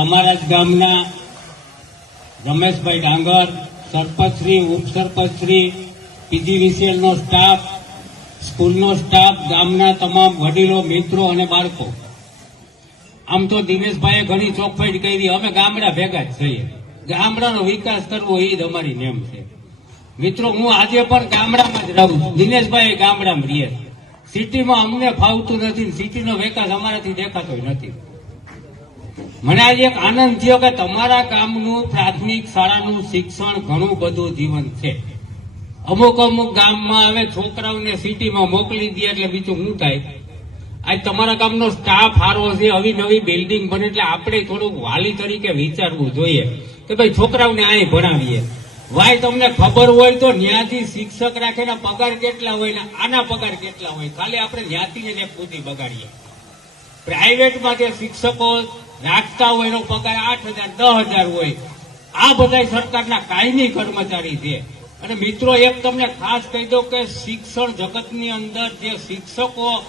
તમારા જ ગામના રમેશભાઈ ડાંગર, સરપંચશ્રી, ઉપસરપંચશ્રી, પીજીવીસીએલનો સ્ટાફ, સ્કૂલનો સ્ટાફ, ગામના તમામ વડીલો, મિત્રો અને બાળકો. આમ તો દિનેશભાઈએ ઘણી ચોખવટ કરી. અમે ગામડા ભેગા જ થઈએ. ગામડાનો વિકાસ કરવો એ જ અમારી નેમ છે. મિત્રો, હું આજે પણ ગામડામાં જ રહું દિનેશભાઈ ગામડામાં રહીએ. સિટીમાં અમને ફાવતું નથી સિટીનો વિકાસ અમારાથી દેખાતો નથી. મને આજે એક આનંદ થયો કે તમારા ગામનું પ્રાથમિક શાળાનું શિક્ષણ ઘણું બધું જીવન છે. અમુક અમુક ગામમાં હવે છોકરાઓને સિટીમાં મોકલી દે એટલે બીજું શું થાય? આજ તમારા ગામનો સ્ટાફ સારો છે આવી નવી બિલ્ડિંગ બને એટલે આપણે થોડુંક વાલી તરીકે વિચારવું જોઈએ કે ભાઈ છોકરાઓને અહીં ભણાવીએ. ભાઈ તમને ખબર હોય તો ન્યાથી શિક્ષક રાખે ને પગાર કેટલા હોય ને આના પગાર કેટલા હોય? ખાલી આપણે ન્યાથી જ એક બગાડીએ. પ્રાઇવેટમાં જે શિક્ષકો રાખતા હોય એનો પગાર આઠ હજાર, દસ હજાર હોય. આ બધા સરકારના કાયમી કર્મચારી છે. અને મિત્રો, એક તમને ખાસ કહી દઉં કે શિક્ષણ જગતની અંદર જે શિક્ષકો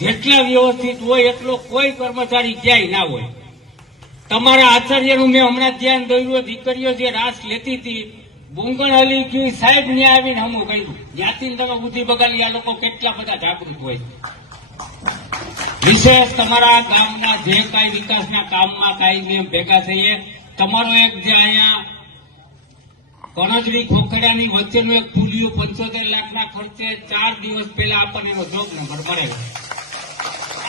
જેટલા વ્યવસ્થિત હોય એટલો કોઈ કર્મચારી ક્યાંય ના હોય. તમારા આચાર્યનું મેં હમણાં ધ્યાન દોર્યું, દીકરીઓ જે રાસ લેતી હતી, બુંગણ હલી ગયું સાહેબ ને આવીને હમું કર્યું. જ્યાંથી તમે બુદ્ધિ બગાડી, આ લોકો કેટલા બધા જાગૃત હોય. વિશેષ તમારા ગામના જે કાંઈ વિકાસના કામમાં કાંઈ ભેગા થઈએ, તમારો એક જે અહીંયા કણજરી ખોખડિયાની વચ્ચેનું એક પુલિયું પંચોતેર લાખના ખર્ચે ચાર દિવસ પહેલા આપણને એનો જોગ નંબર મળેલો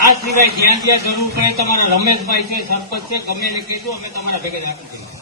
આ સિવાય જ્યાં જ્યાં જરૂર પડે તમારા રમેશભાઈ છે, સરપંચ છે, ગમે એને કહેજો, અમે તમારા ભેગા રાખી દઈએ